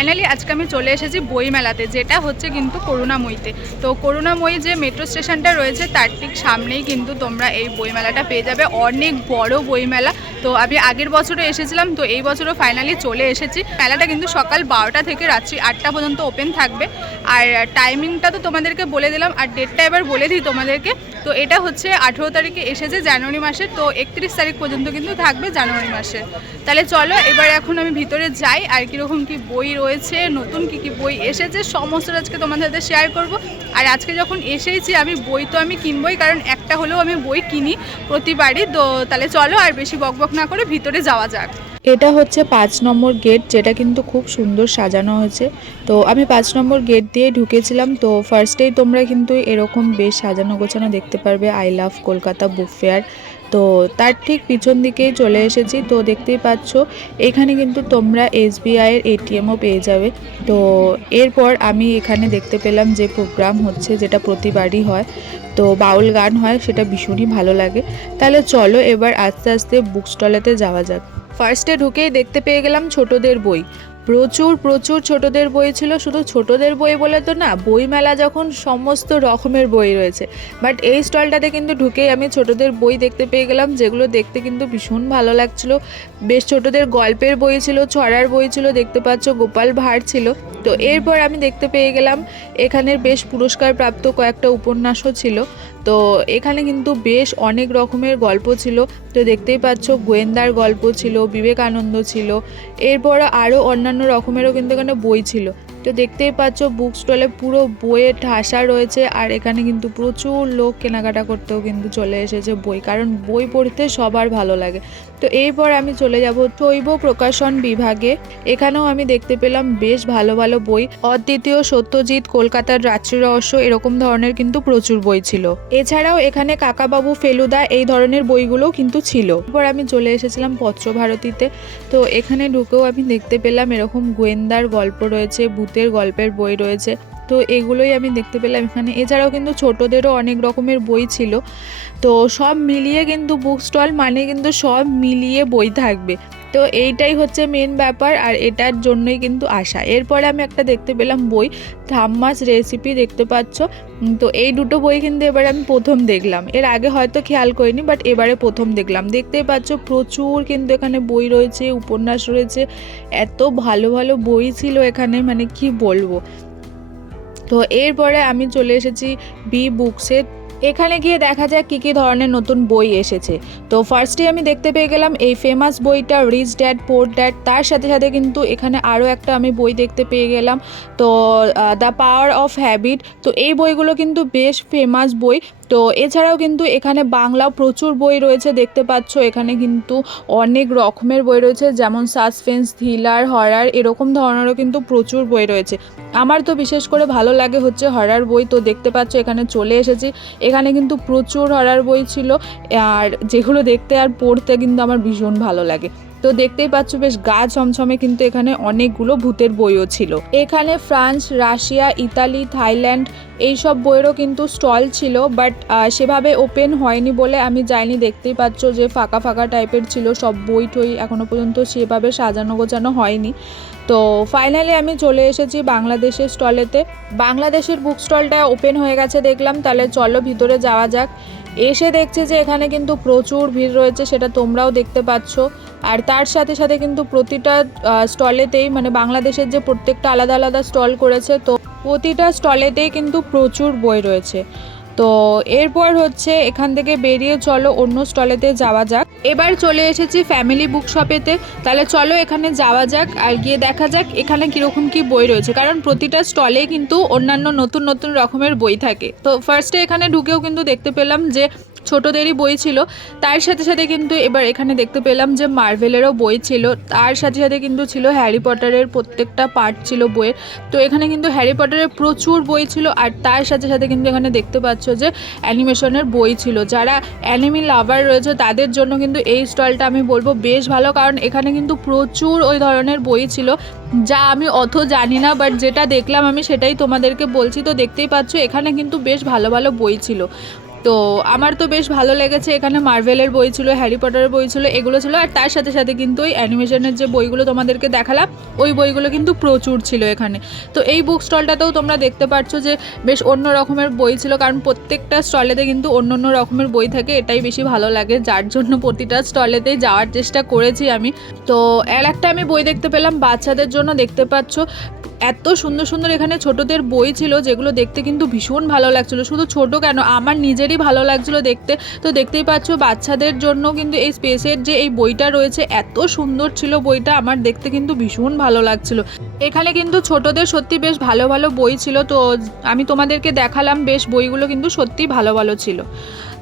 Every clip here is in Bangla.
ফাইনালি আজকে আমি চলে এসেছি বইমেলাতে, যেটা হচ্ছে কিন্তু করুণাময়ীতে। তো করুণাময়ী যে মেট্রো স্টেশনটা রয়েছে তার ঠিক সামনেই কিন্তু তোমরা এই বইমেলাটা পেয়ে যাবে। অনেক বড় বইমেলা। তো আমি আগের বছরও এসেছিলাম, তো এই বছরও ফাইনালি চলে এসেছি। মেলাটা কিন্তু সকাল 12টা থেকে রাত্রি 8টা পর্যন্ত ওপেন থাকবে। আর টাইমিংটা তো তোমাদেরকে বলে দিলাম, আর ডেটটা এবার বলে দিই তোমাদেরকে। তো এটা হচ্ছে 18 তারিখে এসেছে জানুয়ারি মাসে, তো 31 তারিখ পর্যন্ত কিন্তু থাকবে জানুয়ারি মাসে। তাহলে চলো এবার এখন আমি ভিতরে যাই, আর কীরকম কী বই রয়েছে, নতুন কী কী বই এসেছে সমস্ত আজকে তোমাদের সাথে শেয়ার করব। আর আজকে যখন এসেইছি আমি বই তো আমি কিনবই, কারণ একটা হলেও আমি বই কিনি প্রতিবারই। তো তাহলে চলো আর বেশি বকবক না করে ভিতরে যাওয়া যাক। এটা হচ্ছে 5 নম্বর গেট, যেটা কিন্তু খুব সুন্দর সাজানো হয়েছে। তো আমি 5 নম্বর গেট দিয়ে ঢুকেছিলাম। তো ফার্স্টেই তোমরা কিন্তু এরকম বেশ সাজানো গোছানো দেখতে পারবে I love Kolkata book fair. তো তার ঠিক পিছন দিকেই চলে এসেছি। তো দেখতেই পাচ্ছ এখানে কিন্তু তোমরা এসবিআইয়ের এটিএমও পেয়ে যাবে। তো এরপর আমি এখানে দেখতে পেলাম যে প্রোগ্রাম হচ্ছে, যেটা প্রতিবারই হয়। তো বাউল গান হয়, সেটা ভীষণই ভালো লাগে। তাহলে চলো এবার আস্তে আস্তে বুক স্টলেতে যাওয়া যাক। ফার্স্টে ঢুকেই দেখতে পেয়ে গেলাম ছোটদের বই। প্রচুর প্রচুর ছোটদের বই ছিল। শুধু ছোটদের বই বলে তো না, বই মেলা যখন সমস্ত রকমের বই রয়েছে। বাট এই স্টলটাতে কিন্তু ঢুকেই আমি ছোটদের বই দেখতে পেয়ে গেলাম, যেগুলো দেখতে কিন্তু ভীষণ ভালো লাগছিল। বেশ ছোটদের গল্পের বই ছিল, ছড়ার বই ছিল, দেখতে পাচ্ছ গোপাল ভাঁড় ছিল। তো এরপর আমি দেখতে পেয়ে গেলাম এখানের বেশ পুরস্কারপ্রাপ্ত কয়েকটা উপন্যাসও ছিল। তো এখানে কিন্তু বেশ অনেক রকমের গল্প ছিল। তো দেখতেই পাচ্ছ গোয়েন্দার গল্প ছিল, বিবেকানন্দ ছিল, এরপর আরও অন্যান্য রকমেরও কিন্তু এখানে বই ছিল। তো দেখতেই পাচ্ছ বুক স্টলে পুরো বইয়ের ঠাসা রয়েছে। আর এখানে কিন্তু প্রচুর লোক কেনাকাটা করতেও কিন্তু চলে এসেছে বই, কারণ বই পড়তে সবার ভালো লাগে। তো এরপর আমি চলে যাব শৈব প্রকাশন বিভাগে। এখানেও আমি দেখতে পেলাম বেশ ভালো ভালো বই। অদ্বিতীয়, সত্যজিৎ, কলকাতার রাত্রি রহস্য, এরকম ধরনের কিন্তু প্রচুর বই ছিল। এছাড়াও এখানে কাকাবাবু, ফেলুদা, এই ধরনের বইগুলো কিন্তু ছিল। এরপর আমি চলে এসেছিলাম পত্রভারতীতে। তো এখানে ঢুকেও আমি দেখতে পেলাম এরকম গোয়েন্দার গল্প রয়েছে, ভূতের গল্পের বই রয়েছে। তো এগুলোই আমি দেখতে পেলাম এখানে। এছাড়াও কিন্তু ছোটদেরও অনেক রকমের বই ছিল। তো সব মিলিয়ে কিন্তু বুক স্টল মানে কিন্তু সব মিলিয়ে বই থাকবে। তো এইটাই হচ্ছে মেন ব্যাপার, আর এটার জন্যই কিন্তু আসা। এরপরে আমি একটা দেখতে পেলাম বই, ঠাম্মাস রেসিপি, দেখতে পাচ্ছ। তো এই দুটো বই কিন্তু এবারে আমি প্রথম দেখলাম, এর আগে হয়তো খেয়াল করিনি, বাট এবারে প্রথম দেখলাম। দেখতেই পাচ্ছ প্রচুর কিন্তু এখানে বই রয়েছে, উপন্যাস রয়েছে। এত ভালো ভালো বই ছিল এখানে, মানে কি বলবো। তো এরপরে আমি চলে এসেছি বি বুকসে। এখানে গিয়ে দেখা যাক কী কী ধরনের নতুন বই এসেছে। তো ফার্স্টে আমি দেখতে পেয়ে গেলাম এই ফেমাস বইটা রিচ ড্যাড পোর ড্যাড। তার সাথে সাথে কিন্তু এখানে আরও একটা আমি বই দেখতে পেয়ে গেলাম, তো দ্য পাওয়ার অফ হ্যাবিট। তো এই বইগুলো কিন্তু বেশ ফেমাস বই। তো এছাড়াও কিন্তু এখানে বাংলাও প্রচুর বই রয়েছে, দেখতে পাচ্ছ এখানে কিন্তু অনেক রকমের বই রয়েছে, যেমন সাসপেন্স, থ্রিলার, হরার, এরকম ধরনেরও কিন্তু প্রচুর বই রয়েছে। আমার তো বিশেষ করে ভালো লাগে হচ্ছে হরার বই। তো দেখতে পাচ্ছ এখানে চলে এসেছি। এখানে কিন্তু প্রচুর হরার বই ছিল, আর যেগুলো দেখতে আর পড়তে কিন্তু আমার ভীষণ ভালো লাগে। তো দেখতেই পাচ্ছ বেশ গা ছমছমে কিন্তু এখানে অনেকগুলো ভূতের বইও ছিল। এখানে ফ্রান্স, রাশিয়া, ইতালি, থাইল্যান্ড এইসব বইয়েরও কিন্তু স্টল ছিল, বাট সেভাবে ওপেন হয়নি বলে আমি যাইনি। দেখতেই পাচ্ছ যে ফাঁকা ফাঁকা টাইপের ছিল সব বই টই, এখনও পর্যন্ত সেভাবে সাজানো গোছানো হয়নি। তো ফাইনালি আমি চলে এসেছি বাংলাদেশের স্টলেতে। বাংলাদেশের বুক স্টলটা ওপেন হয়ে গেছে দেখলাম। তাহলে চলো ভিতরে যাওয়া যাক। এসে দেখছি যে এখানে কিন্তু প্রচুর ভিড় রয়েছে, সেটা তোমরাও দেখতে পাচ্ছ। আর তার সাথে সাথে কিন্তু প্রতিটা স্টলেতেই, মানে বাংলাদেশের যে প্রত্যেকটা আলাদা আলাদা স্টল করেছে, তো প্রতিটা স্টলেতেই কিন্তু প্রচুর বই রয়েছে। তো এরপর হচ্ছে এখান থেকে বেরিয়ে চলো অন্য স্টলেতে যাওয়া যাক। এবার চলে এসেছি ফ্যামিলি বুক শপেতে। তাহলে চলো এখানে যাওয়া যাক আর গিয়ে দেখা যাক এখানে কীরকম কী বই রয়েছে, কারণ প্রতিটা স্টলেই কিন্তু অন্যান্য নতুন নতুন রকমের বই থাকে। তো ফার্স্টে এখানে ঢুকেও কিন্তু দেখতে পেলাম যে ছোটদেরই বই ছিল। তার সাথে সাথে কিন্তু এবার এখানে দেখতে পেলাম যে মার্ভেলেরও বই ছিল। তার সাথে সাথে কিন্তু ছিল হ্যারি পটারের প্রত্যেকটা পার্ট ছিল বইয়ের। তো এখানে কিন্তু হ্যারি পটারের প্রচুর বই ছিল। আর তার সাথে সাথে কিন্তু এখানে দেখতে পাচ্ছ যে অ্যানিমেশনের বই ছিল। যারা অ্যানিমি লাভার রয়েছে তাদের জন্য কিন্তু এই স্টলটা আমি বলবো বেশ ভালো, কারণ এখানে কিন্তু প্রচুর ওই ধরনের বই ছিল যা আমি অত জানি না, বাট যেটা দেখলাম আমি সেটাই তোমাদেরকে বলছি। তো দেখতেই পাচ্ছ এখানে কিন্তু বেশ ভালো ভালো বই ছিল। তো আমার তো বেশ ভালো লেগেছে। এখানে মার্ভেলের বই ছিল, হ্যারি পটারের বই ছিল, এগুলো ছিল। আর তার সাথে সাথে কিন্তু ওই অ্যানিমেশনের যে বইগুলো তোমাদেরকে দেখালাম ওই বইগুলো কিন্তু প্রচুর ছিল এখানে। তো এই বুক স্টলটাতেও তোমরা দেখতে পাচ্ছ যে বেশ অন্য রকমের বই ছিল, কারণ প্রত্যেকটা স্টলেতে কিন্তু অন্য অন্য রকমের বই থাকে, এটাই বেশি ভালো লাগে, যার জন্য প্রতিটা স্টলেতেই যাওয়ার চেষ্টা করেছি আমি। তো একটা আমি বই দেখতে পেলাম বাচ্চাদের জন্য, দেখতে পাচ্ছ এত সুন্দর সুন্দর এখানে ছোটদের বই ছিল, যেগুলো দেখতে কিন্তু ভীষণ ভালো লাগছিলো। শুধু ছোট কেন, আমার নিজেরই ভালো লাগছিলো দেখতে। তো দেখতেই পাচ্ছ বাচ্চাদের জন্য কিন্তু এই স্পেসের যে এই বইটা রয়েছে এত সুন্দর ছিল বইটা, আমার দেখতে কিন্তু ভীষণ ভালো লাগছিলো। এখানে কিন্তু ছোটদের সত্যি বেশ ভালো ভালো বই ছিল, তো আমি তোমাদেরকে দেখালাম, বেশ বইগুলো কিন্তু সত্যি ভালো ভালো ছিল।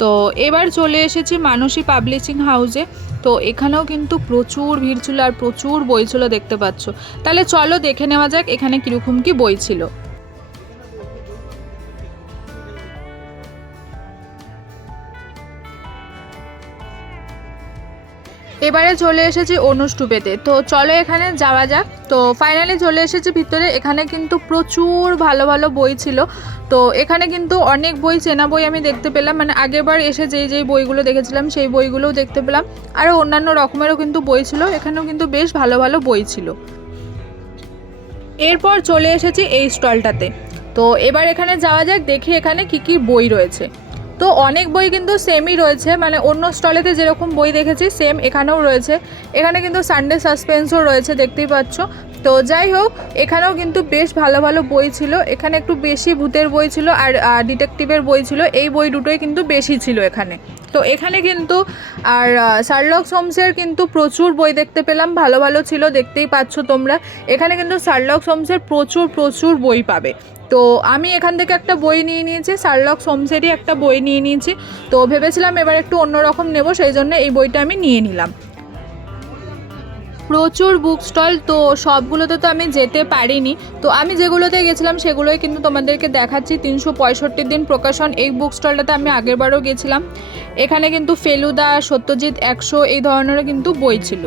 তো এবার চলে এসেছি মানসী পাবলিশিং হাউসে। তো এখানেও কিন্তু প্রচুর ভিড় ছিল আর প্রচুর বই ছিল দেখতে পাচ্ছ। তাহলে চলো দেখে নেওয়া যাক এখানে কীরকম কী বই ছিল। এবারে চলে এসেছি অনুষ্টুপেতে, তো চলো এখানে যাওয়া যাক। তো ফাইনালি চলে এসেছি ভিতরে। এখানে কিন্তু প্রচুর ভালো ভালো বই ছিল। তো এখানে কিন্তু অনেক বই, চেনা বই আমি দেখতে পেলাম, মানে আগেরবার এসে যেই বইগুলো দেখেছিলাম সেই বইগুলোও দেখতে পেলাম। আরও অন্যান্য রকমেরও কিন্তু বই ছিল, এখানেও কিন্তু বেশ ভালো ভালো বই ছিল। এরপর চলে এসেছি এই স্টলটাতে। তো এবার এখানে যাওয়া যাক, দেখি এখানে কি কি বই রয়েছে। তো অনেক বই কিন্তু সেমই রয়েছে, মানে অন্য স্টলেতে যেরকম বই দেখেছি সেম এখানেও রয়েছে। এখানে কিন্তু সানডে সাসপেন্সও রয়েছে দেখতেই পাচ্ছ। তো যাই হোক, এখানেও কিন্তু বেশ ভালো ভালো বই ছিল। এখানে একটু বেশি ভূতের বই ছিল আর ডিটেকটিভের বই ছিল, এই বই দুটোই কিন্তু বেশি ছিল এখানে। তো এখানে কিন্তু আর শার্লক হোমসের কিন্তু প্রচুর বই দেখতে পেলাম, ভালো ভালো ছিল, দেখতেই পাচ্ছ তোমরা। এখানে কিন্তু শার্লক হোমসের প্রচুর বই পাবে। তো আমি এখান থেকে একটা বই নিয়ে নিয়েছি, শার্লক হোমসেরই একটা বই নিয়ে নিয়েছি। তো ভেবেছিলাম এবার একটু অন্যরকম নেব, সেই জন্য এই বইটা আমি নিয়ে নিলাম। প্রচুর বুক স্টল, তো সবগুলোতে তো আমি যেতে পারিনি। তো আমি যেগুলোতে গেছিলাম সেগুলোই কিন্তু তোমাদেরকে দেখাচ্ছি। 365 দিন প্রকাশন এই বুক স্টলটাতে আমি আগেরবারও গেছিলাম। এখানে কিন্তু ফেলুদা, সত্যজিৎ 100 এই ধরনেরও কিন্তু বই ছিল।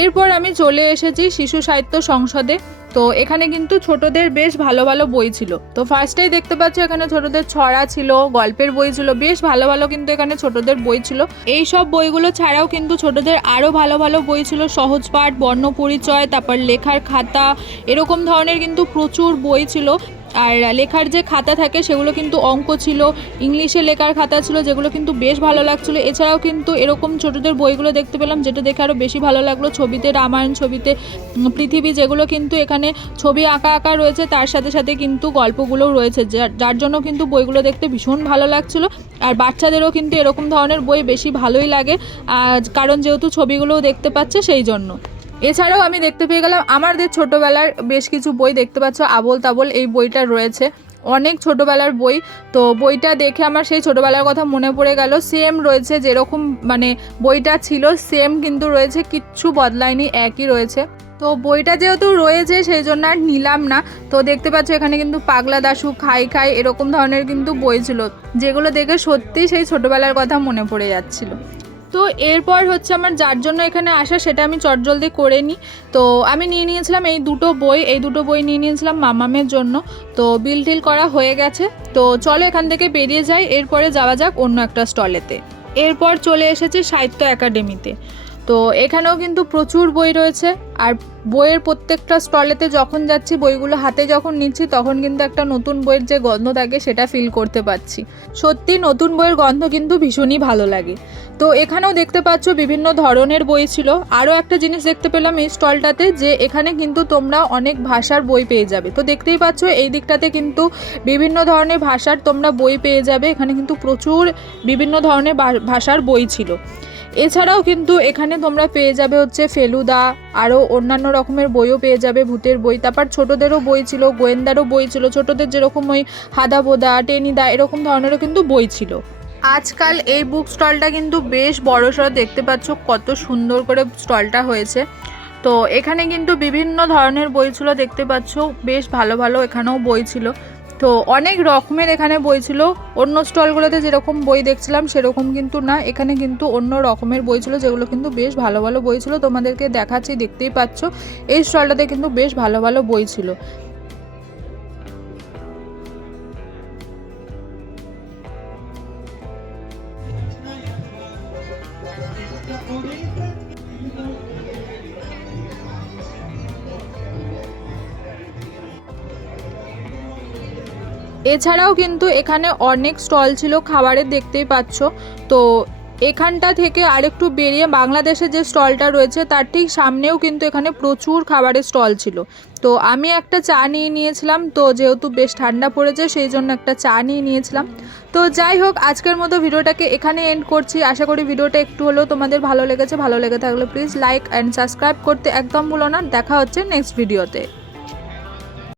এরপর আমি চলে এসেছি শিশু সাহিত্য সংসদে। তো এখানে কিন্তু ছোটদের বেশ ভালো ভালো বই ছিল। তো ফার্স্টেই দেখতে পাচ্ছ এখানে ছোটদের ছড়া ছিল, গল্পের বই ছিল, বেশ ভালো ভালো কিন্তু এখানে ছোটদের বই ছিল। এই সব বইগুলো ছাড়াও কিন্তু ছোটদের আরও ভালো ভালো বই ছিল, সহজ পাঠ, বর্ণ পরিচয়, তারপর লেখার খাতা, এরকম ধরনের কিন্তু প্রচুর বই ছিল। আর লেখার যে খাতা থাকে সেগুলো কিন্তু অঙ্ক ছিল, ইংলিশে লেখার খাতা ছিল, যেগুলো কিন্তু বেশ ভালো লাগছিলো। এছাড়াও কিন্তু এরকম ছোটদের বইগুলো দেখতে পেলাম, যেটা দেখে আরও বেশি ভালো লাগলো। ছবিতে রামায়ণ, ছবিতে পৃথিবী, যেগুলো কিন্তু এখানে ছবি আঁকা রয়েছে, তার সাথে সাথে কিন্তু গল্পগুলোও রয়েছে, যার জন্য কিন্তু বইগুলো দেখতে ভীষণ ভালো লাগছিলো। আর বাচ্চাদেরও কিন্তু এরকম ধরনের বই বেশি ভালোই লাগে, কারণ যেহেতু ছবিগুলোও দেখতে পাচ্ছে সেই জন্য। এছাড়াও আমি দেখতে পেয়ে গেলাম আমাদের ছোটোবেলার বেশ কিছু বই, দেখতে পাচ্ছ আবোল তাবোল এই বইটা রয়েছে, অনেক ছোটোবেলার বই। তো বইটা দেখে আমার সেই ছোটোবেলার কথা মনে পড়ে গেল। সেম রয়েছে, যেরকম মানে বইটা ছিল সেম কিন্তু রয়েছে, কিচ্ছু বদলায়নি, একই রয়েছে। তো বইটা যেহেতু রয়েছে সেই জন্য আর নিলাম না। তো দেখতে পাচ্ছ এখানে কিন্তু পাগলা দাশু, খাই খাই এরকম ধরনের কিন্তু বই ছিল, যেগুলো দেখে সত্যি সেই ছোটোবেলার কথা মনে পড়ে যাচ্ছিল। তো এরপর হচ্ছে আমার যার জন্য এখানে আসা সেটা আমি চটজলদি করে নিই। তো আমি নিয়ে নিয়েছিলাম এই দুটো বই নিয়ে নিয়েছিলাম মামামের জন্য। তো বিল টিল করা হয়ে গেছে। তো চলো এখান থেকে বেরিয়ে যাই, এরপরে যাওয়া যাক অন্য একটা স্টলেতে। এরপর চলে এসেছি সাহিত্য একাডেমিতে। তো এখানেও কিন্তু প্রচুর বই রয়েছে, আর বইয়ের প্রত্যেকটা স্টলেতে যখন যাচ্ছি, বইগুলো হাতে যখন নিচ্ছি, তখন কিন্তু একটা নতুন বইয়ের যে গন্ধ থাকে সেটা ফিল করতে পারছি। সত্যি নতুন বইয়ের গন্ধ কিন্তু ভীষণই ভালো লাগে। তো এখানেও দেখতে পাচ্ছ বিভিন্ন ধরনের বই ছিল। আরও একটা জিনিস দেখতে পেলাম এই স্টলটাতে, যে এখানে কিন্তু তোমরা অনেক ভাষার বই পেয়ে যাবে। তো দেখতেই পাচ্ছ এই দিকটাতে কিন্তু বিভিন্ন ধরনের ভাষার তোমরা বই পেয়ে যাবে। এখানে কিন্তু প্রচুর বিভিন্ন ধরনের ভাষার বই ছিল। এছাড়াও কিন্তু এখানে তোমরা পেয়ে যাবে হচ্ছে ফেলুদা, আরও অন্যান্য রকমের বইও পেয়ে যাবে, ভূতের বই, তারপর ছোটোদেরও বই ছিল, গোয়েন্দারও বই ছিল, ছোটোদের যেরকম ওই হাদাবোদা, টেনিদা এরকম ধরনেরও কিন্তু বই ছিল। আজকাল এই বুক স্টলটা কিন্তু বেশ বড়সড়, দেখতে পাচ্ছ কত সুন্দর করে স্টলটা হয়েছে। তো এখানে কিন্তু বিভিন্ন ধরনের বই ছিল, দেখতে পাচ্ছ বেশ ভালো ভালো এখানেও বই ছিল। তো অনেক রকমের এখানে বই ছিল। অন্য স্টলগুলোতে যেরকম বই দেখছিলাম সেরকম কিন্তু না, এখানে কিন্তু অন্য রকমের বই ছিল, যেগুলো কিন্তু বেশ ভালো ভালো বই ছিল। তোমাদেরকে দেখাচ্ছি, দেখতেই পাচ্ছ এই স্টলটাতে কিন্তু বেশ ভালো ভালো বই ছিল। এছাড়াও কিন্তু এখানে অনেক স্টল ছিল খাবারের, দেখতেই পাচ্ছ। তো এখানটা থেকে আরেকটু বেরিয়ে বাংলাদেশে যে স্টলটা রয়েছে তার ঠিক সামনেও কিন্তু এখানে প্রচুর খাবারের স্টল ছিল। তো আমি একটা চা নিয়ে নিয়েছিলাম, তো যেহেতু বেশ ঠান্ডা পড়েছে সেই জন্য একটা চা নিয়ে নিয়েছিলাম। তো যাই হোক, আজকের মতো ভিডিওটাকে এখানে এন্ড করছি। আশা করি ভিডিওটা একটু হলেও তোমাদের ভালো লেগেছে। ভালো লেগে থাকলে প্লিজ লাইক অ্যান্ড সাবস্ক্রাইব করতে একদম ভুলো না। দেখা হচ্ছে নেক্সট ভিডিওতে।